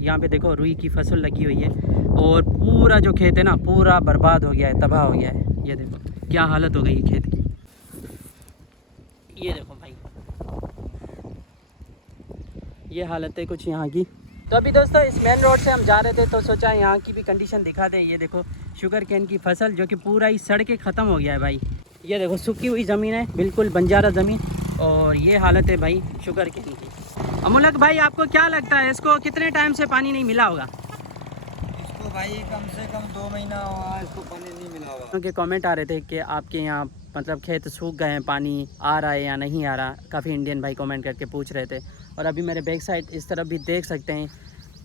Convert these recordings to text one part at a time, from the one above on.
यहाँ पे देखो रुई की फसल लगी हुई है और पूरा जो खेत है ना पूरा बर्बाद हो गया है, तबाह हो गया है। ये देखो क्या हालत हो गई है खेत की। ये देखो भाई, ये हालत है कुछ यहाँ की। तो अभी दोस्तों इस मेन रोड से हम जा रहे थे तो सोचा यहाँ की भी कंडीशन दिखा दें। ये देखो शुगर केन की फसल जो कि पूरा ही सड़ के ख़त्म हो गया है भाई। ये देखो सूखी हुई ज़मीन है, बिल्कुल बंजारा ज़मीन, और ये हालत है भाई शुगर केन की। अमोलक भाई आपको क्या लगता है इसको कितने टाइम से पानी नहीं मिला होगा? इसको भाई कम से कम 2 महीना हुआ इसको पानी नहीं मिला होगा। उनके कमेंट आ रहे थे कि आपके यहाँ मतलब खेत सूख गए हैं, पानी आ रहा है या नहीं आ रहा। काफ़ी इंडियन भाई कमेंट करके पूछ रहे थे। और अभी मेरे बैक साइड इस तरफ भी देख सकते हैं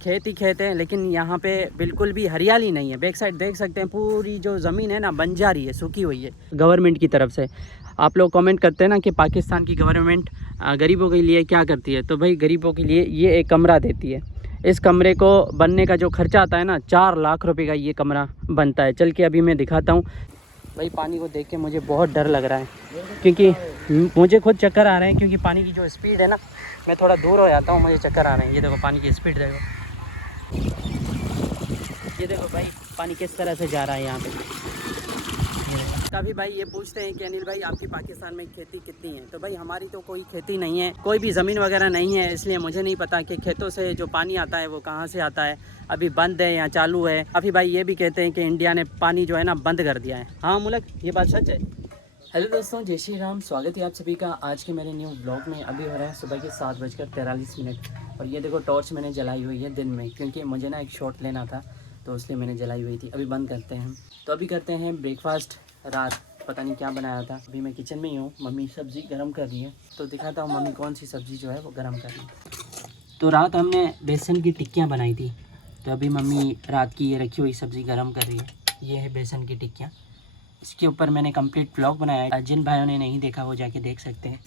खेत ही खेत है, लेकिन यहाँ पे बिल्कुल भी हरियाली नहीं है। बैक साइड देख सकते हैं पूरी जो ज़मीन है ना बंजारी है, सूखी हुई है। गवर्नमेंट की तरफ से आप लोग कमेंट करते हैं ना कि पाकिस्तान की गवर्नमेंट गरीबों के लिए क्या करती है, तो भाई गरीबों के लिए ये एक कमरा देती है। इस कमरे को बनने का जो खर्चा आता है ना 4 लाख रुपए का ये कमरा बनता है। चल के अभी मैं दिखाता हूँ। भाई पानी को देख के मुझे बहुत डर लग रहा है, क्योंकि मुझे खुद चक्कर आ रहे हैं, क्योंकि पानी की जो स्पीड है ना, मैं थोड़ा दूर हो जाता हूँ मुझे चक्कर आ रहे हैं। ये देखो पानी की स्पीड देखो, ये देखो भाई पानी किस तरह से जा रहा है यहाँ पे। काफ़ी भाई ये पूछते हैं कि अनिल भाई आपकी पाकिस्तान में खेती कितनी है, तो भाई हमारी तो कोई खेती नहीं है, कोई भी ज़मीन वगैरह नहीं है, इसलिए मुझे नहीं पता कि खेतों से जो पानी आता है वो कहाँ से आता है, अभी बंद है या चालू है। काफ़ी भाई ये भी कहते हैं कि इंडिया ने पानी जो है ना बंद कर दिया है। हाँ मुलक ये बात सच है। हेलो दोस्तों, जय श्री राम, स्वागत है आप सभी का आज के मेरे न्यू ब्लॉग में। अभी हो रहा है सुबह के 7:43 और ये देखो टॉर्च मैंने जलाई हुई है दिन में, क्योंकि मुझे ना एक शॉट लेना था तो इसलिए मैंने जलाई हुई थी। अभी बंद करते हैं हम, तो अभी करते हैं ब्रेकफास्ट। रात पता नहीं क्या बनाया था। अभी मैं किचन में ही हूँ, मम्मी सब्ज़ी गर्म कर रही है, तो दिखाता हूँ मम्मी कौन सी सब्ज़ी जो है वो गर्म कर रही है। तो रात हमने बेसन की टिक्कियाँ बनाई थी, तो अभी मम्मी रात की ये रखी हुई सब्ज़ी गर्म कर रही है। ये है बेसन की टिक्कियाँ, इसके ऊपर मैंने कंप्लीट ब्लॉग बनाया है, जिन भाइयों ने नहीं देखा वो जाके देख सकते हैं।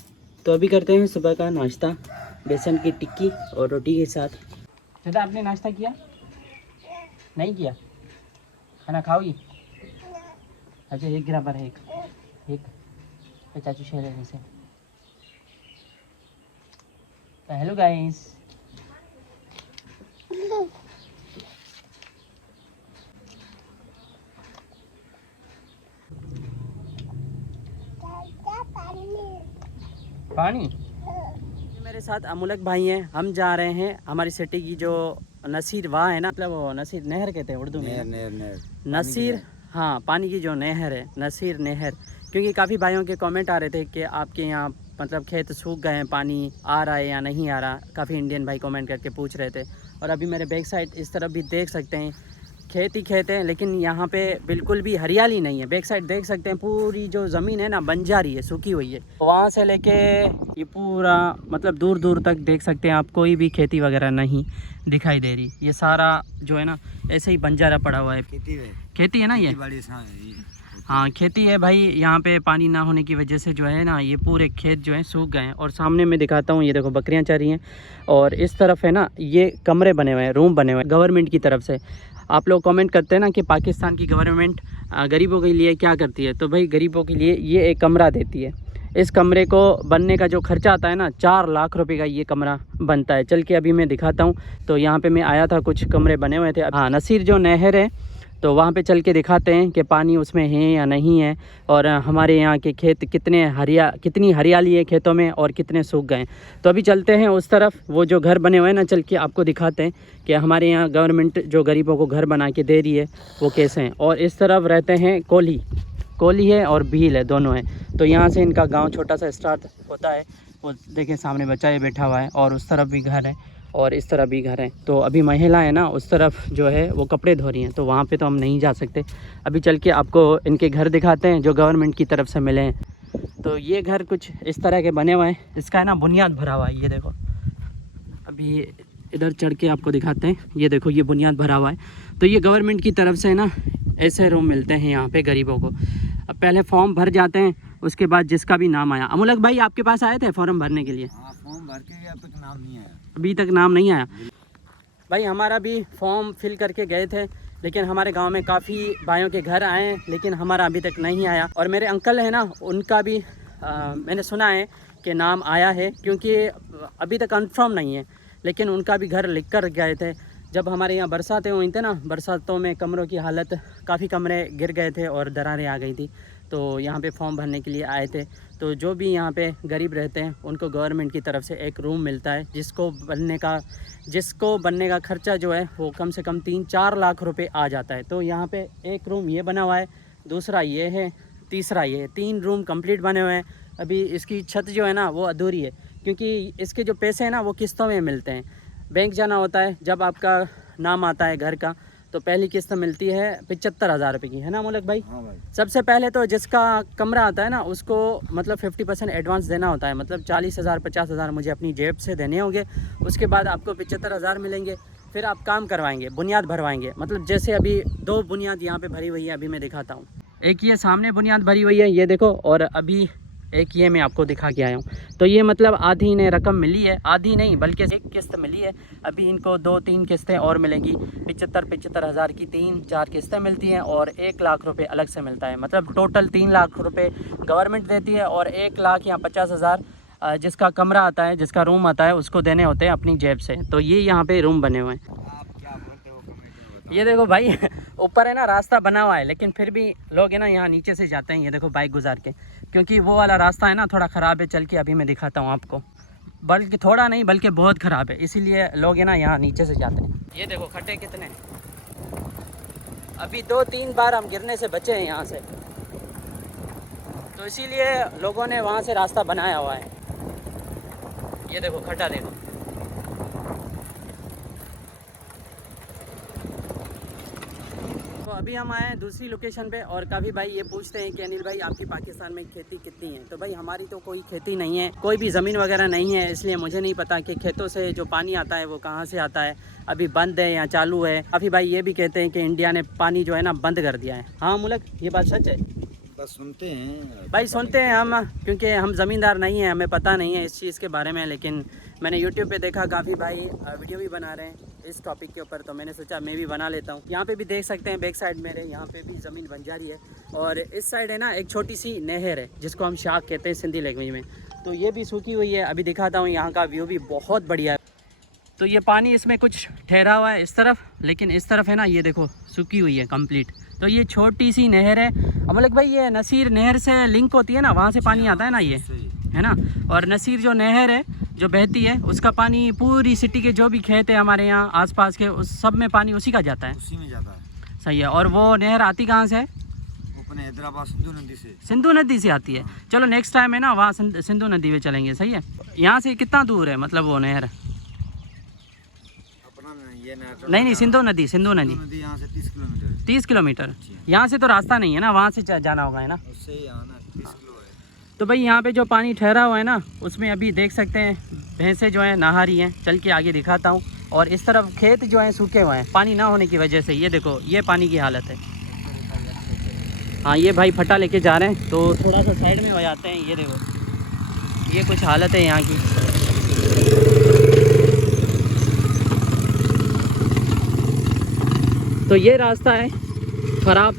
तो अभी करते हैं सुबह का नाश्ता, बेसन की टिक्की और रोटी के साथ। दादा आपने नाश्ता किया? नहीं किया? खाना खाओगी? अच्छा एक गिरा पर है, एक चाचू शेर से। हेलो गाइस, पानी मेरे साथ अमोलक भाई हैं। हम जा रहे हैं हमारी सिटी की जो नसीर वाह है ना, मतलब वो नसीर नहर कहते हैं उर्दू में। नहर नसीर, हाँ पानी की जो नहर है नसीर नहर। क्योंकि काफ़ी भाइयों के कमेंट आ रहे थे कि आपके यहाँ मतलब खेत सूख गए हैं, पानी आ रहा है या नहीं आ रहा। काफ़ी इंडियन भाई कमेंट करके पूछ रहे थे। और अभी मेरे बैक साइड इस तरफ भी देख सकते हैं खेत ही खेत है, लेकिन यहाँ पे बिल्कुल भी हरियाली नहीं है। बैक साइड देख सकते हैं पूरी जो ज़मीन है ना बंजारी है, सूखी हुई है। वहाँ से लेके ये पूरा मतलब दूर दूर तक देख सकते हैं आप, कोई भी खेती वगैरह नहीं दिखाई दे रही। ये सारा जो है ना ऐसे ही बंजारा पड़ा हुआ है। खेती है ना ये? हाँ खेती है भाई। यहाँ पे पानी ना होने की वजह से जो है ना ये पूरे खेत जो हैं सूख गए हैं। और सामने मैं दिखाता हूँ, ये देखो बकरियाँ चर रही हैं। और इस तरफ है ना ये कमरे बने हुए हैं, रूम बने हुए हैं गवर्नमेंट की तरफ से। आप लोग कमेंट करते हैं ना कि पाकिस्तान की गवर्नमेंट गरीबों के लिए क्या करती है, तो भाई गरीबों के लिए ये एक कमरा देती है। इस कमरे को बनने का जो खर्चा आता है ना 4 लाख रुपए का ये कमरा बनता है। चल के अभी मैं दिखाता हूँ। तो यहाँ पे मैं आया था, कुछ कमरे बने हुए थे। हाँ नसीर जो नहर है, तो वहाँ पे चल के दिखाते हैं कि पानी उसमें है या नहीं है, और हमारे यहाँ के खेत कितनी हरियाली है खेतों में और कितने सूख गए। तो अभी चलते हैं उस तरफ, वो जो घर बने हुए हैं ना, चल के आपको दिखाते हैं कि हमारे यहाँ गवर्नमेंट जो गरीबों को घर बना के दे रही है वो कैसे हैं। और इस तरफ रहते हैं कोली है और भील है, दोनों हैं। तो यहाँ से इनका गाँव छोटा सा स्टार्ट होता है। वो देखें सामने बच्चा ये बैठा हुआ है, और उस तरफ भी घर है और इस तरफ भी घर है। तो अभी महिला है ना उस तरफ जो है वो कपड़े धो रही हैं, तो वहाँ पे तो हम नहीं जा सकते। अभी चल के आपको इनके घर दिखाते हैं जो गवर्नमेंट की तरफ से मिले हैं। तो ये घर कुछ इस तरह के बने हुए हैं। इसका है ना बुनियाद भरा हुआ है, ये देखो। अभी इधर चढ़ के आपको दिखाते हैं, ये देखो ये बुनियाद भरा हुआ है। तो ये गवर्नमेंट की तरफ से ना ऐसे रूम मिलते हैं यहाँ पे गरीबों को। अब पहले फॉर्म भर जाते हैं, उसके बाद जिसका भी नाम आया। अमोलक भाई आपके पास आए थे फॉर्म भरने के लिए? हाँ फॉर्म भर के अब तक नाम नहीं आया। अभी तक नाम नहीं आया भाई। हमारा भी फॉर्म फिल करके गए थे, लेकिन हमारे गांव में काफ़ी भाइयों के घर आए हैं, लेकिन हमारा अभी तक नहीं आया। और मेरे अंकल है ना, उनका भी मैंने सुना है कि नाम आया है, क्योंकि अभी तक कन्फर्म नहीं है, लेकिन उनका भी घर लिख कर गए थे। जब हमारे यहाँ बरसातें हुई थी ना, बरसातों में कमरों की हालत, काफ़ी कमरे गिर गए थे और दरारें आ गई थी। तो यहाँ पे फॉर्म भरने के लिए आए थे। तो जो भी यहाँ पे गरीब रहते हैं उनको गवर्नमेंट की तरफ से एक रूम मिलता है, जिसको बनने का खर्चा जो है वो कम से कम 3-4 लाख रुपए आ जाता है। तो यहाँ पे एक रूम ये बना हुआ है, दूसरा ये है, तीसरा ये है, 3 रूम कंप्लीट बने हुए हैं। अभी इसकी छत जो है ना वो अधूरी है, क्योंकि इसके जो पैसे हैं ना वो किस्तों में मिलते हैं। बैंक जाना होता है, जब आपका नाम आता है घर का, तो पहली किस्त मिलती है 75,000 रुपये की, है ना मोलक भाई? हाँ भाई। सबसे पहले तो जिसका कमरा आता है ना उसको मतलब 50% एडवांस देना होता है, मतलब 40,000 50,000 मुझे अपनी जेब से देने होंगे। उसके बाद आपको 75,000 मिलेंगे। फिर आप काम करवाएंगे, बुनियाद भरवाएंगे। मतलब जैसे अभी 2 बुनियाद यहाँ पे भरी हुई है, अभी मैं दिखाता हूँ। एक ये सामने बुनियाद भरी हुई है, ये देखो, और अभी एक ये मैं आपको दिखा के आया हूँ। तो ये मतलब आधी इन्हें रकम मिली है, आधी नहीं बल्कि एक किस्त मिली है। अभी इनको 2-3 किस्तें और मिलेंगी। 75,000 की 3-4 किस्तें मिलती हैं और 1 लाख रुपए अलग से मिलता है। मतलब टोटल 3 लाख रुपए गवर्नमेंट देती है और 1 लाख या 50,000 जिसका कमरा आता है, जिसका रूम आता है, उसको देने होते हैं अपनी जेब से। तो ये यहाँ पे रूम बने हुए हैं। आप क्या बोलते हो कमेंट में बताओ। ये देखो भाई ऊपर है ना रास्ता बना हुआ है, लेकिन फिर भी लोग है ना यहाँ नीचे से जाते हैं। ये देखो बाइक गुजार के, क्योंकि वो वाला रास्ता है ना थोड़ा ख़राब है। चल के अभी मैं दिखाता हूँ आपको, बल्कि थोड़ा नहीं बल्कि बहुत ख़राब है, इसीलिए लोग है ना यहाँ नीचे से जाते हैं। ये देखो खड्डे कितने, अभी 2-3 बार हम गिरने से बचे हैं यहाँ से, तो इसीलिए लोगों ने वहाँ से रास्ता बनाया हुआ है। ये देखो खड्डा देखो। तो अभी हम आए हैं दूसरी लोकेशन पे, और काफ़ी भाई ये पूछते हैं कि अनिल भाई आपकी पाकिस्तान में खेती कितनी है। तो भाई हमारी तो कोई खेती नहीं है, कोई भी ज़मीन वगैरह नहीं है, इसलिए मुझे नहीं पता कि खेतों से जो पानी आता है वो कहाँ से आता है, अभी बंद है या चालू है। काफ़ी भाई ये भी कहते हैं कि इंडिया ने पानी जो है ना बंद कर दिया है। हाँ मुलक, ये बात सच है? बस सुनते हैं भाई सुनते हैं हम, क्योंकि हम ज़मींदार नहीं हैं, हमें पता नहीं है इस चीज़ के बारे में। लेकिन मैंने YouTube पे देखा काफ़ी भाई वीडियो भी बना रहे हैं इस टॉपिक के ऊपर, तो मैंने सोचा मैं भी बना लेता हूँ। यहाँ पे भी देख सकते हैं बैक साइड मेरे, यहाँ पे भी ज़मीन बंजारी है, और इस साइड है ना एक छोटी सी नहर है जिसको हम शाख कहते हैं सिंधी लैंग्वेज में। तो ये भी सूखी हुई है। अभी दिखाता हूँ, यहाँ का व्यू भी बहुत बढ़िया है। तो ये पानी इसमें कुछ ठहरा हुआ है इस तरफ, लेकिन इस तरफ है ना ये देखो सूखी हुई है कंप्लीट। तो ये छोटी सी नहर है। अमलक भाई ये नसीर नहर से लिंक होती है ना, वहाँ से पानी आता है ना, ये है ना। और नसीर जो नहर है जो बहती है, उसका पानी पूरी सिटी के जो भी खेत है हमारे यहाँ आसपास के, उस सब में पानी उसी का जाता है। उसी में जाता है। सही है। और वो नहर आती कहाँ से है? अपने हैदराबाद सिंधु नदी से। सिंधु नदी से आती है। चलो नेक्स्ट टाइम है ना वहाँ सिंधु नदी में चलेंगे। सही है। यहाँ से कितना दूर है मतलब वो नहर? ये नहीं सिंधु नदी यहाँ से 30 किलोमीटर। 30 किलोमीटर। यहाँ से तो रास्ता नहीं है ना, वहाँ से जाना होगा, है ना? उससे ही आना 30 किलो है। तो भाई यहाँ पे जो पानी ठहरा हुआ है ना, उसमें अभी देख सकते हैं भैंसें जो हैं नहा रही हैं। चल के आगे दिखाता हूँ। और इस तरफ खेत जो हैं सूखे हुए हैं पानी ना होने की वजह से। ये देखो ये पानी की हालत है। हाँ ये भाई फटा लेके जा रहे हैं, तो थोड़ा सा साइड में हो जाते हैं। ये देखो ये कुछ हालत है यहाँ की। तो ये रास्ता है ख़राब।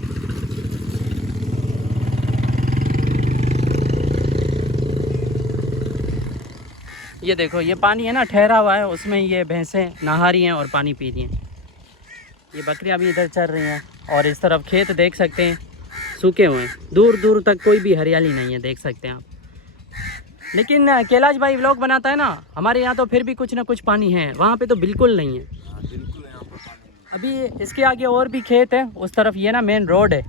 ये देखो ये पानी है ना ठहरा हुआ है, उसमें ये भैंसें नहा रही हैं और पानी पी रही हैं। ये बकरियां भी इधर चल रही हैं, और इस तरफ खेत देख सकते हैं सूखे हुए हैं, दूर दूर तक कोई भी हरियाली नहीं है, देख सकते हैं आप। लेकिन कैलाश भाई व्लॉग बनाता है ना, हमारे यहाँ तो फिर भी कुछ ना कुछ पानी है, वहाँ पे तो बिल्कुल नहीं है। हाँ, बिल्कुल यहाँ पर पानी नहीं। अभी इसके आगे और भी खेत है उस तरफ, ये ना मेन रोड है,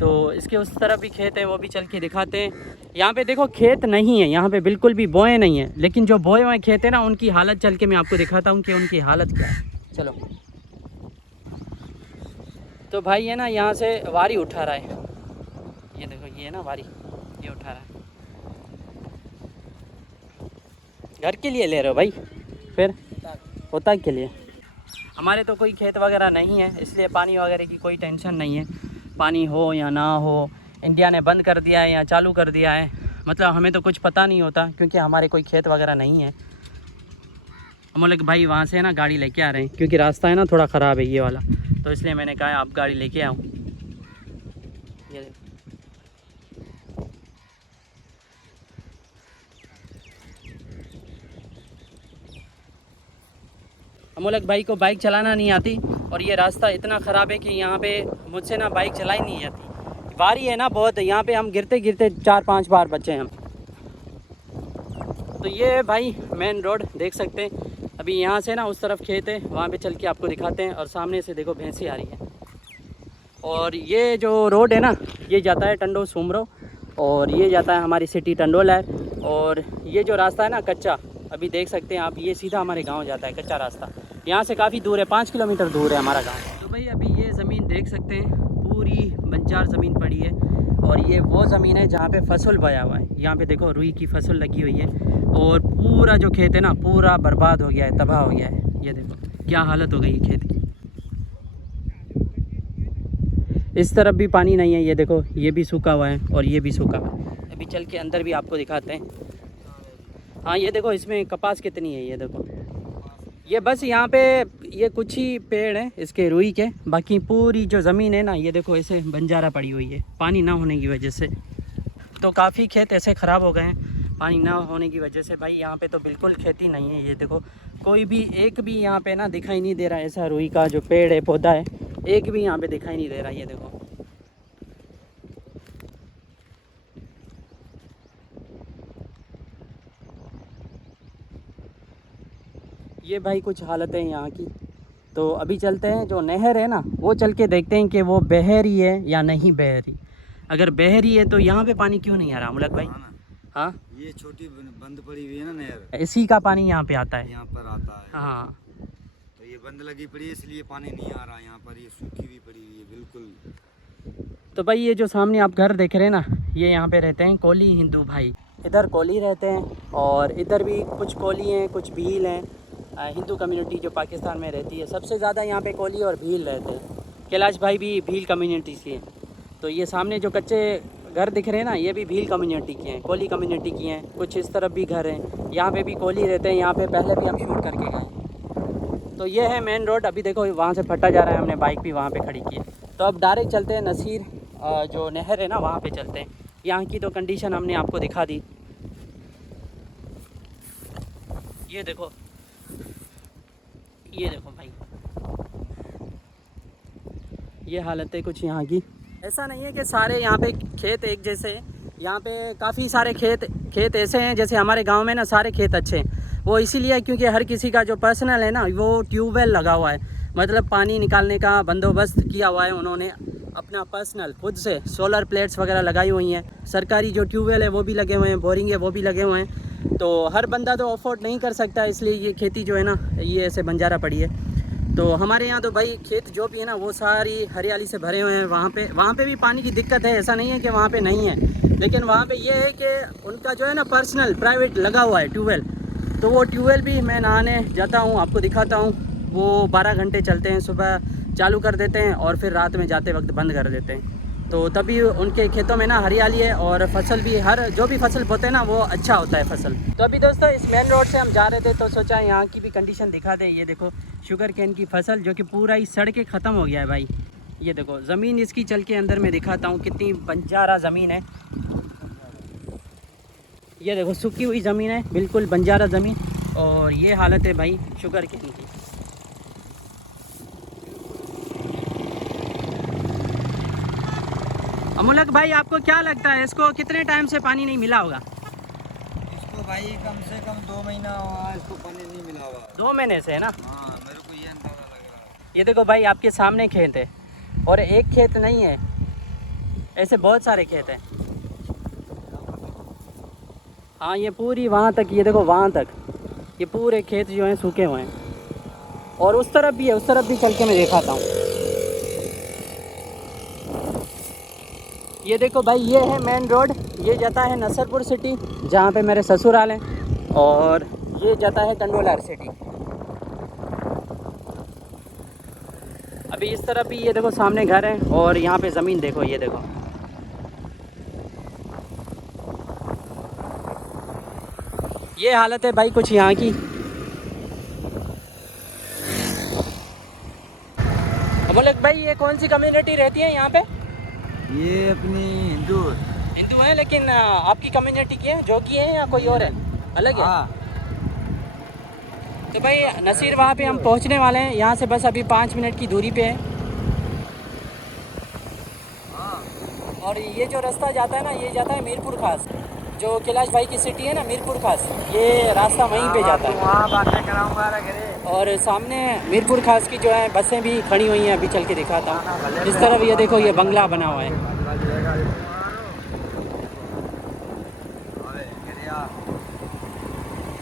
तो इसके उस तरफ भी खेत है, वो भी चल के दिखाते हैं। यहाँ पे देखो खेत नहीं है, यहाँ पे बिल्कुल भी बोए नहीं है, लेकिन जो बोए हुए खेत है ना उनकी हालत चल के मैं आपको दिखाता हूँ कि उनकी हालत क्या है। चलो। तो भाई है ना यहाँ से वारी उठा रहा है, ये देखो ये है ना वारी, ये उठा रहा है। घर के लिए ले रहे हो भाई? फिर होता के लिए। हमारे तो कोई खेत वगैरह नहीं है, इसलिए पानी वगैरह की कोई टेंशन नहीं है। पानी हो या ना हो, इंडिया ने बंद कर दिया है या चालू कर दिया है, मतलब हमें तो कुछ पता नहीं होता, क्योंकि हमारे कोई खेत वगैरह नहीं है। अमोलक भाई वहाँ से ना गाड़ी लेके आ रहे हैं, क्योंकि रास्ता है ना थोड़ा ख़राब है ये वाला, तो इसलिए मैंने कहा आप गाड़ी लेके आओ। ये देखो अमोलक भाई को बाइक चलाना नहीं आती और ये रास्ता इतना ख़राब है कि यहाँ पे मुझसे ना बाइक चलाई नहीं जाती। बारी है ना बहुत, यहाँ पे हम गिरते गिरते 4-5 बार बचे हैं हम। तो ये है भाई मेन रोड, देख सकते हैं। अभी यहाँ से ना उस तरफ खेत है, वहाँ पे चल के आपको दिखाते हैं। और सामने से देखो भैंसी आ रही है। और ये जो रोड है ना, ये जाता है टंडो सुमरो और ये जाता है हमारी सिटी टंडोलर। और ये जो रास्ता है ना कच्चा, अभी देख सकते हैं आप, ये सीधा हमारे गांव जाता है, कच्चा रास्ता। यहाँ से काफ़ी दूर है, 5 किलोमीटर दूर है हमारा गांव। तो भाई अभी ये ज़मीन देख सकते हैं, पूरी बंजार ज़मीन पड़ी है। और ये वो ज़मीन है जहाँ पे फसल बोया हुआ है। यहाँ पे देखो रुई की फसल लगी हुई है और पूरा जो खेत है ना पूरा बर्बाद हो गया है, तबाह हो गया है। ये देखो क्या हालत हो गई है खेत की। इस तरफ भी पानी नहीं है, ये देखो ये भी सूखा हुआ है और ये भी सूखा हुआ है। अभी चल के अंदर भी आपको दिखाते हैं। हाँ ये देखो इसमें कपास कितनी है, ये देखो। ये बस यहाँ पे ये कुछ ही पेड़ हैं इसके रुई के, बाकी पूरी जो ज़मीन है ना ये देखो ऐसे बंजारा पड़ी हुई है पानी ना होने की वजह से। तो काफ़ी खेत ऐसे ख़राब हो गए हैं पानी ना होने की वजह से। भाई यहाँ पे तो बिल्कुल खेती नहीं है। ये देखो कोई भी एक भी यहाँ पे ना दिखाई नहीं दे रहा है, ऐसा रुई का जो पेड़ है पौधा है एक भी यहाँ पे दिखाई नहीं दे रहा। ये देखो ये भाई कुछ हालत है यहाँ की। तो अभी चलते हैं, जो नहर है ना वो चल के देखते हैं कि वो बह रही है या नहीं बह रही। अगर बह रही है तो यहाँ पे पानी क्यों नहीं आ रहा अमलक भाई? हाँ ये छोटी बंद पड़ी हुई है ना नहर, इसी का पानी यहाँ पे आता है। यहाँ पर आता है। हाँ तो ये बंद लगी पड़ी है इसलिए पानी नहीं आ रहा यहाँ पर, ये सूखी हुई पड़ी हुई है बिल्कुल। तो भाई ये जो सामने आप घर देख रहे हैं ना, ये यहाँ पे रहते हैं कोली हिंदू भाई। इधर कोली रहते हैं और इधर भी कुछ कोली हैं, कुछ भील हैं। हिंदू कम्युनिटी जो पाकिस्तान में रहती है सबसे ज़्यादा यहाँ पे कोली और भील रहते हैं। कैलाश भाई भी भील कम्युनिटी से हैं। तो ये सामने जो कच्चे घर दिख रहे हैं ना ये भी भील कम्युनिटी के हैं, कोली कम्युनिटी की हैं। कुछ इस तरफ भी घर हैं, यहाँ पे भी कोली रहते हैं। यहाँ पे पहले भी हम शूट करके गए। तो ये है मेन रोड। अभी देखो वहाँ से फटा जा रहा है, हमने बाइक भी वहाँ पे खड़ी की है। तो अब डायरेक्ट चलते हैं नसीर जो नहर है ना वहाँ पे चलते हैं। यहाँ की तो कंडीशन हमने आपको दिखा दी। ये देखो भाई ये हालत है कुछ यहाँ की। ऐसा नहीं है कि सारे यहाँ पे खेत एक जैसे हैं, यहाँ पे काफ़ी सारे खेत ऐसे हैं जैसे हमारे गांव में ना सारे खेत अच्छे हैं। वो इसीलिए क्योंकि हर किसी का जो पर्सनल है ना वो ट्यूबवेल लगा हुआ है, मतलब पानी निकालने का बंदोबस्त किया हुआ है उन्होंने अपना पर्सनल खुद से। सोलर प्लेट्स वगैरह लगाई हुई हैं, सरकारी जो ट्यूबवेल है वो भी लगे हुए हैं, बोरिंग है वो भी लगे हुए हैं। तो हर बंदा तो अफोर्ड नहीं कर सकता, इसलिए ये खेती जो है ना ये ऐसे बंजारा पड़ी है। तो हमारे यहाँ तो भाई खेत जो भी है ना वो सारी हरियाली से भरे हुए हैं। वहाँ पे भी पानी की दिक्कत है, ऐसा नहीं है कि वहाँ पे नहीं है, लेकिन वहाँ पे ये है कि उनका जो है ना पर्सनल प्राइवेट लगा हुआ है ट्यूबवेल। तो वो ट्यूबवेल भी मैं नहाने जाता हूँ, आपको दिखाता हूँ। वो 12 घंटे चलते हैं, सुबह चालू कर देते हैं और फिर रात में जाते वक्त बंद कर देते हैं। तो तभी उनके खेतों में ना हरियाली है और फसल भी, हर जो भी फसल बोते हैं ना वो अच्छा होता है फसल। तो अभी दोस्तों इस मेन रोड से हम जा रहे थे तो सोचा यहाँ की भी कंडीशन दिखा दें। ये देखो शुगर कैन की फसल जो कि पूरा ही सड़ के ख़त्म हो गया है भाई। ये देखो ज़मीन इसकी चल के अंदर मैं दिखाता हूँ कितनी बंजारा ज़मीन है। ये देखो सूखी हुई ज़मीन है, बिल्कुल बंजारा ज़मीन। और ये हालत है भाई शुगर कैन की। अमोलक भाई आपको क्या लगता है इसको कितने टाइम से पानी नहीं मिला होगा? इसको भाई कम से कम 2 महीना हुआ इसको पानी नहीं मिला हुआ। 2 महीने से है ना? हाँ मेरे को ये अंदाजा लग रहा है। ये देखो भाई आपके सामने खेत है और एक खेत नहीं है, ऐसे बहुत सारे खेत हैं। हाँ ये पूरी वहाँ तक, ये देखो वहाँ तक ये पूरे खेत जो हैं सूखे हुए हैं। और उस तरफ भी है, उस तरफ भी चल के मैं दिखाता हूँ। ये देखो भाई ये है मेन रोड, ये जाता है नसरपुर सिटी जहाँ पे मेरे ससुराल हैं, और ये जाता है टंडोलार सिटी। अभी इस तरफ भी ये देखो सामने घर है और यहाँ पे ज़मीन देखो, ये देखो। ये हालत है भाई कुछ यहाँ की। अमोलक भाई ये कौन सी कम्युनिटी रहती है यहाँ पे? ये अपनी हिंदू है, लेकिन आपकी कम्युनिटी की है, जोगी है या कोई और है, अलग है? हाँ। तो भाई नसीर वहाँ पे हम पहुँचने वाले हैं, यहाँ से बस अभी 5 मिनट की दूरी पे है। और ये जो रास्ता जाता है ना, ये जाता है मीरपुर खास, जो कैलाश भाई की सिटी है ना मीरपुर खास, ये रास्ता वहीं पे जाता है। वहाँ बातें कराऊंगा घरे। और सामने मीरपुर खास की जो है बसें भी खड़ी हुई हैं, अभी चल के दिखाता हूँ। इस तरफ ये देखो, ये बंगला बना हुआ है।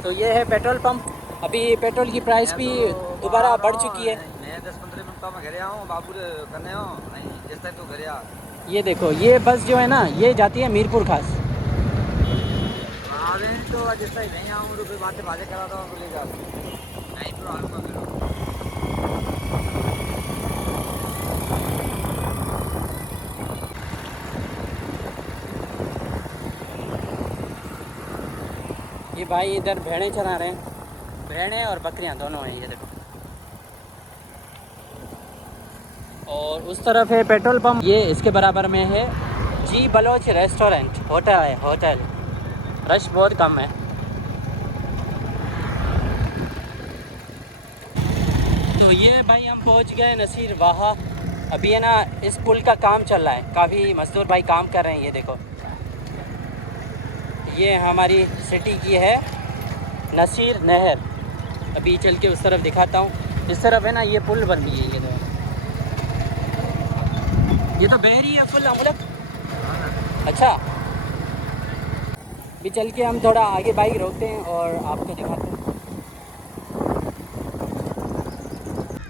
तो ये है पेट्रोल पंप। अभी पेट्रोल की प्राइस भी दोबारा बढ़ चुकी है। मैं 10-15 मिनट में घरे आऊँ बाबू करने हूँ जिस तक तो घरे आ। ये देखो, ये बस जो है ना, ये जाती है मीरपुर खास। तो जिस तक नहीं आऊँ तो फिर बातें कराता हूँ बोलेगा नहीं तो आऊँगा फिर। ये भाई इधर भेड़ें चरा रहे हैं, भेड़ें और बकरियां दोनों हैं, ये देखो। और उस तरफ है पेट्रोल पंप, ये इसके बराबर में है जी बलोच रेस्टोरेंट, होटल है, होटल। रश बहुत कम है। तो ये भाई हम पहुंच गए नसीर वाहा। अभी है ना, इस पुल का काम चल रहा है, काफ़ी मजदूर भाई काम कर रहे हैं। ये देखो, ये हमारी सिटी की है नसीर नहर। अभी चल के उस तरफ दिखाता हूँ। इस तरफ है ना, ये पुल बन गई है। ये तो बह रही है फुल अमूलक। अच्छा, भी चल के हम थोड़ा आगे बाइक रोकते हैं और आपको दिखाते हैं।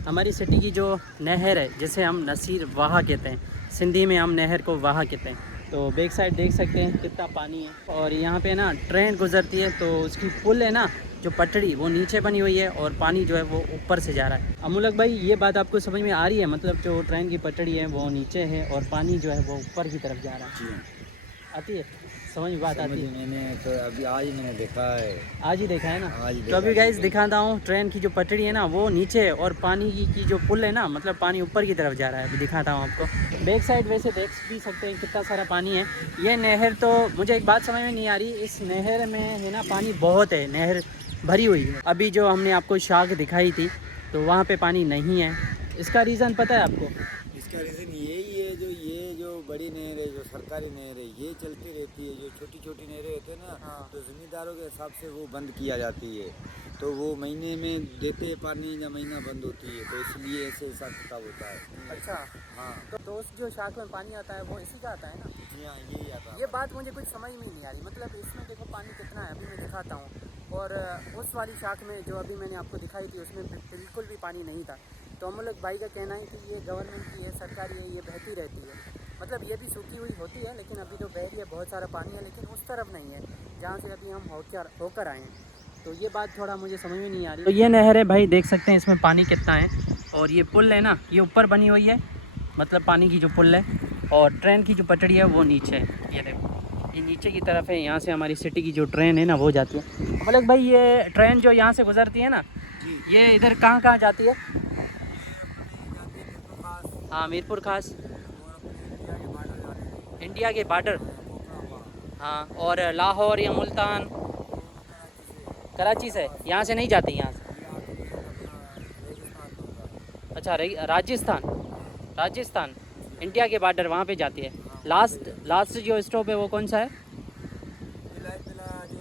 हमारी सिटी की जो नहर है, जिसे हम नसीर वाहा कहते हैं, सिंधी में हम नहर को वाहा कहते हैं। तो बैक साइड देख सकते हैं कितना पानी है। और यहाँ पे ना ट्रेन गुजरती है, तो उसकी पुल है ना, जो पटड़ी, वो नीचे बनी हुई है और पानी जो है वो ऊपर से जा रहा है। अमूलक भाई, ये बात आपको समझ में आ रही है? मतलब जो ट्रेन की पटड़ी है वो नीचे है और पानी जो है वो ऊपर की तरफ जा रहा है। आती है समझ में? बात आती है? मैंने तो अभी आज ही मैंने देखा है। आज ही देखा है ना? आज ही तो अभी गाइस दिखाता हूँ, ट्रेन की जो पटड़ी है ना वो नीचे है और पानी की जो पुल है ना, मतलब पानी ऊपर की तरफ जा रहा है। अभी दिखाता हूँ आपको। बैक साइड वैसे देख भी सकते हैं कितना सारा पानी है। ये नहर, तो मुझे एक बात समझ में नहीं आ रही, इस नहर में है ना पानी बहुत है, नहर भरी हुई है। अभी जो हमने आपको शाख दिखाई थी, तो वहाँ पे पानी नहीं है। इसका रीज़न पता है आपको? इसका रीज़न यही है, जो बड़ी नहर है, जो सरकारी नहर है, ये चलती रहती है। जो छोटी छोटी नहरें होती है ना, तो ज़मींदारों के हिसाब से वो बंद किया जाती है। तो वो महीने में देते हैं पानी या महीना बंद होती है, तो इसलिए ऐसे हिसाब किताब होता है। अच्छा, हाँ। तो उस जो शाख में पानी आता है वो इसी का आता है ना? जी हाँ, यही आता है। ये बात मुझे कुछ समझ में ही नहीं आ रही। मतलब इसमें देखो पानी कितना है, अभी मैं दिखाता हूँ। और उस वाली शाख में जो अभी मैंने आपको दिखाई थी, उसमें बिल्कुल भी पानी नहीं था। तो अमूलक भाई का कहना है कि ये गवर्नमेंट की है, सरकारी है, ये बहती रहती है। मतलब ये भी सूखी हुई होती है, लेकिन अभी तो बह रही है, बहुत सारा पानी है, लेकिन उस तरफ नहीं है जहाँ से अभी हम होकर आए हैं। तो ये बात थोड़ा मुझे समझ में नहीं आ रही। तो ये नहर है भाई, देख सकते हैं इसमें पानी कितना है। और ये पुल है ना, ये ऊपर बनी हुई है, मतलब पानी की जो पुल है। और ट्रेन की जो पटड़ी है वो नीचे है। ये देखो, ये नीचे की तरफ है। यहाँ से हमारी सिटी की जो ट्रेन है ना वो जाती है। मतलब भाई, ये ट्रेन जो यहाँ से गुजरती है ना, ये इधर कहाँ कहाँ जाती है? हाँ, मीरपुर खास, इंडिया के बॉर्डर। हाँ, और लाहौर या मुल्तान, कराची से, यहाँ से नहीं जाती यहाँ से। अच्छा, राजस्थान इंडिया के बॉर्डर वहाँ पे जाती है। लास्ट जो स्टॉप है वो कौन सा है? जो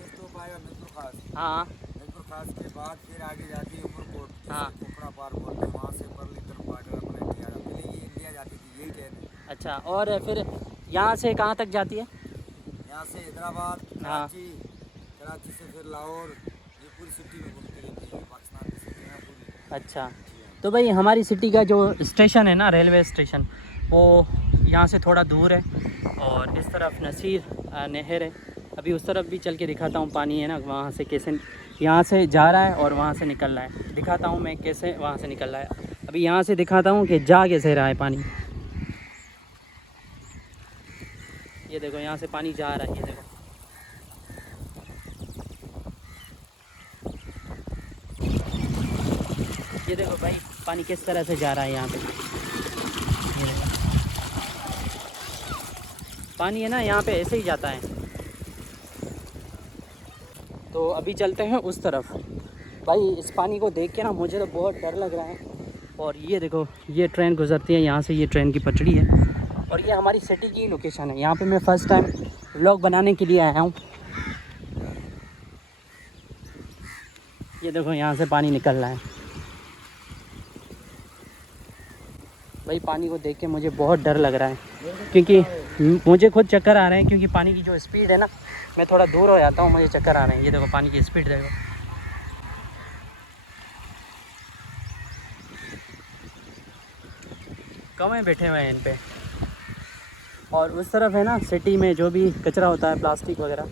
स्टॉप आएगा मीरपुर खास। हाँ मीरपुर खास के बाद फिर आगे जाती है ऊपरकोट, हाँ। कुकड़ा पार बोलते हैं, वहाँ से परली तरफ बॉर्डर अपना इंडिया का। पहले ये इंडिया जाती थी, यही ट्रेन है। अच्छा, और फिर यहाँ से कहाँ तक जाती है? यहाँ से हैदराबाद, हाँ। कराची से फिर लाहौर, ये पूरी सिटी में घूमती रहती है, पाकिस्तान की सिटी है पूरी। अच्छा, तो भाई हमारी सिटी का जो स्टेशन है ना, रेलवे स्टेशन, वो यहाँ से थोड़ा दूर है। और इस तरफ नसीर नहर है। अभी उस तरफ भी चल के दिखाता हूँ, पानी है ना वहाँ से कैसे यहाँ से जा रहा है और वहाँ से निकल रहा है। दिखाता हूँ मैं कैसे वहाँ से निकल रहा है। अभी यहाँ से दिखाता हूँ कि जा कैसे रहा है पानी। ये देखो, यहाँ से पानी जा रहा है, ये देखो। ये देखो भाई, पानी किस तरह से जा रहा है यहाँ पे। पानी है ना यहाँ पे ऐसे ही जाता है। तो अभी चलते हैं उस तरफ। भाई इस पानी को देख के ना मुझे तो बहुत डर लग रहा है। और ये देखो, ये ट्रेन गुजरती है यहाँ से, ये ट्रेन की पटड़ी है और ये हमारी सिटी की लोकेशन है। यहाँ पे मैं फ़र्स्ट टाइम व्लॉग बनाने के लिए आया हूँ। ये देखो यहाँ से पानी निकल रहा है। भाई पानी को देख के मुझे बहुत डर लग रहा है, क्योंकि मुझे खुद चक्कर आ रहे हैं, क्योंकि पानी की जो स्पीड है ना, मैं थोड़ा दूर हो जाता हूँ, मुझे चक्कर आ रहे हैं। ये देखो पानी की स्पीड देखो। कौवे बैठे हुए हैं इन पे। और उस तरफ है ना सिटी में जो भी कचरा होता है, प्लास्टिक वगैरह,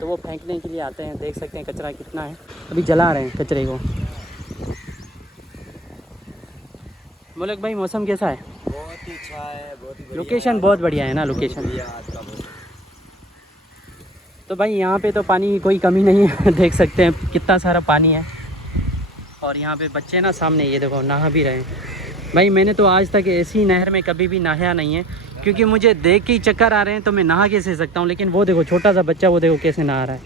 तो वो फेंकने के लिए आते हैं। देख सकते हैं कचरा कितना है, अभी जला रहे हैं कचरे को। मुल्क भाई मौसम कैसा है? बहुत ही अच्छा है, बहुत ही बढ़िया लोकेशन है। बहुत बढ़िया है ना लोकेशन। बढ़िया आज का मौसम। तो भाई यहाँ पे तो पानी की कोई कमी नहीं है। देख सकते हैं कितना सारा पानी है। और यहाँ पे बच्चे ना सामने ये देखो नहा भी रहे हैं। भाई मैंने तो आज तक ऐसी नहर में कभी भी नहाया नहीं है, क्योंकि मुझे देख के ही चक्कर आ रहे हैं, तो मैं नहा कैसे सकता हूँ। लेकिन वो देखो छोटा सा बच्चा, वो देखो कैसे नहा रहा है।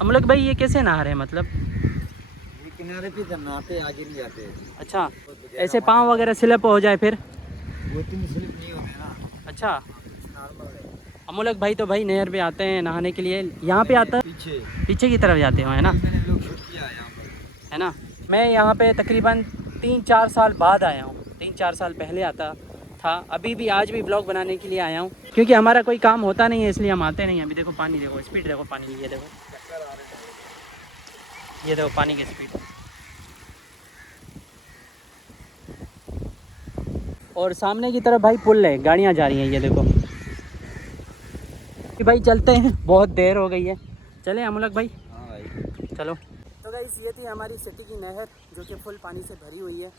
अमलक भाई ये कैसे नहा रहे हैं मतलब? ये किनारे पे जब नहाते आगे नहीं जाते। अच्छा, ऐसे पाँव वगैरह स्लिप हो जाए फिर? वो इतनी स्लिप नहीं होते ना। अच्छा, नॉर्मल है। अमलक भाई तो भाई नहर पे आते हैं नहाने के लिए। यहाँ पे आता पीछे पीछे की तरफ जाते हो है ना, मैंने लोग शूट किया है यहाँ पर। है ना। मैं यहाँ पे तकरीबन 3-4 साल बाद आया हूँ। 3-4 साल पहले आता था। अभी भी आज भी ब्लॉग बनाने के लिए आया हूँ, क्योंकि हमारा कोई काम होता नहीं है, इसलिए हम आते नहीं हैं। अभी देखो पानी देखो, स्पीड देखो पानी की। ये देखो, ये देखो पानी की स्पीड। और सामने की तरफ भाई पुल है, गाड़ियाँ जा रही हैं। ये देखो कि भाई चलते हैं, बहुत देर हो गई है। चले अमलक भाई? हाँ भाई चलो। तो गाइस ये थी हमारी सिटी की नहर, जो कि फुल पानी से भरी हुई है।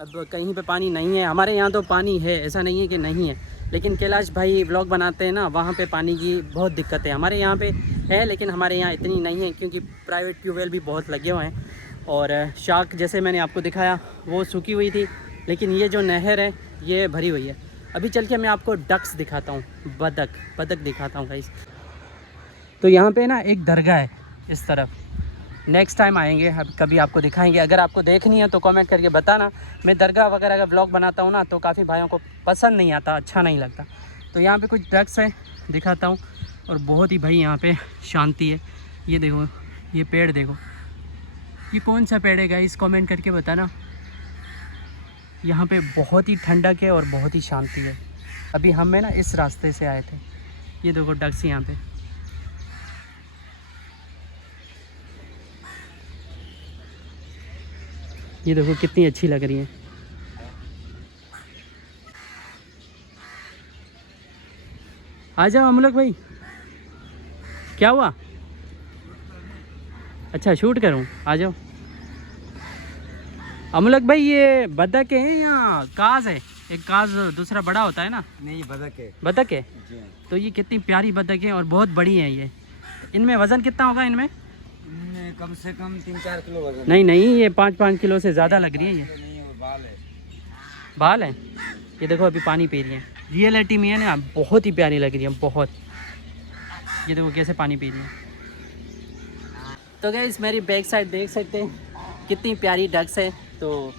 अब कहीं पे पानी नहीं है, हमारे यहाँ तो पानी है, ऐसा नहीं है कि नहीं है। लेकिन कैलाश भाई व्लॉग बनाते हैं ना, वहाँ पे पानी की बहुत दिक्कत है। हमारे यहाँ पे है, लेकिन हमारे यहाँ इतनी नहीं है, क्योंकि प्राइवेट ट्यूबवेल भी बहुत लगे हुए हैं। और शार्क जैसे मैंने आपको दिखाया वो सूखी हुई थी, लेकिन ये जो नहर है ये भरी हुई है। अभी चल के मैं आपको डक्स दिखाता हूँ, बतख दिखाता हूँ गाइस। तो यहाँ पे ना एक दरगाह है इस तरफ। नेक्स्ट टाइम आएंगे, अब कभी आपको दिखाएंगे। अगर आपको देखनी है तो कमेंट करके बताना। मैं दरगाह वगैरह का व्लॉग बनाता हूँ ना, तो काफ़ी भाइयों को पसंद नहीं आता, अच्छा नहीं लगता। तो यहाँ पे कुछ डक्स है, दिखाता हूँ। और बहुत ही भाई यहाँ पे शांति है। ये देखो, ये पेड़ देखो, ये कौन सा पेड़ है गाइस, कमेंट करके बताना। यहाँ पे बहुत ही ठंडक है और बहुत ही शांति है। अभी हम ना इस रास्ते से आए थे। ये देखो डक्स यहाँ पे। ये देखो कितनी अच्छी लग रही है। आ जाओ अमलक भाई। क्या हुआ? अच्छा शूट करूं, आ जाओ। अमलक भाई ये बतख है या काज है? एक काज दूसरा बड़ा होता है ना। नहीं, ये बतख है। बतख है? जी हाँ। तो ये कितनी प्यारी बतख है और बहुत बड़ी है ये। इनमें वज़न कितना होगा इनमें? इनमें कम से कम 3-4 किलो वजन। नहीं नहीं, ये 5-5 किलो से ज़्यादा लग रही है ये। नहीं है, वो बाल है। बाल है? ये देखो अभी पानी पी रही है। रियलिटी में है ना, बहुत ही प्यारी लग रही है, बहुत। ये देखो कैसे पानी पी रही है। तो गाइस मेरी बैक साइड देख सकते हैं कितनी प्यारी डक्स है। तो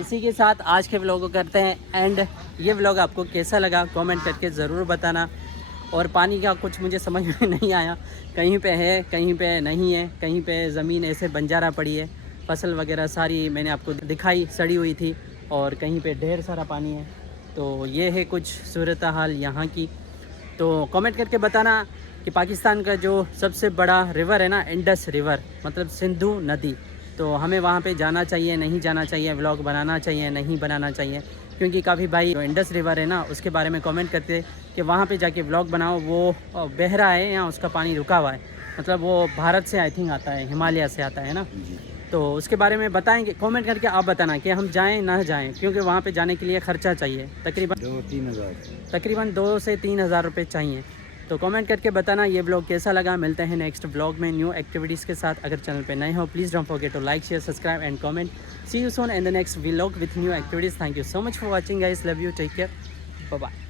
इसी के साथ आज के व्लॉग को करते हैं एंड। ये व्लॉग आपको कैसा लगा कमेंट करके ज़रूर बताना। और पानी का कुछ मुझे समझ में नहीं आया, कहीं पे है कहीं पे नहीं है, कहीं पे ज़मीन ऐसे बंजारा पड़ी है, फसल वगैरह सारी मैंने आपको दिखाई सड़ी हुई थी, और कहीं पे ढेर सारा पानी है। तो ये है कुछ सूरत हाल यहाँ की। तो कमेंट करके बताना कि पाकिस्तान का जो सबसे बड़ा रिवर है ना, इंडस रिवर, मतलब सिंधु नदी, तो हमें वहाँ पे जाना चाहिए नहीं जाना चाहिए, व्लॉग बनाना चाहिए नहीं बनाना चाहिए। क्योंकि काफ़ी भाई जो इंडस रिवर है ना, उसके बारे में कमेंट करते कि वहाँ पे जाके व्लॉग बनाओ, वो बह रहा है या उसका पानी रुका हुआ है, मतलब वो भारत से आई थिंक आता है, हिमालय से आता है ना। तो उसके बारे में बताएंगे, कमेंट करके आप बताना कि हम जाएं ना जाएं, क्योंकि वहाँ पे जाने के लिए ख़र्चा चाहिए तकरीबन 2 से 3 हज़ार रुपये चाहिए। तो कमेंट करके बताना ये व्लॉग कैसा लगा। मिलते हैं नेक्स्ट व्लॉग में न्यू एक्टिविटीज़ के साथ। अगर चैनल पे नए हो please don't forget to like share subscribe and comment. See you soon in the next vlog with new activities. Thank you so much for watching guys, love you, take care, bye bye.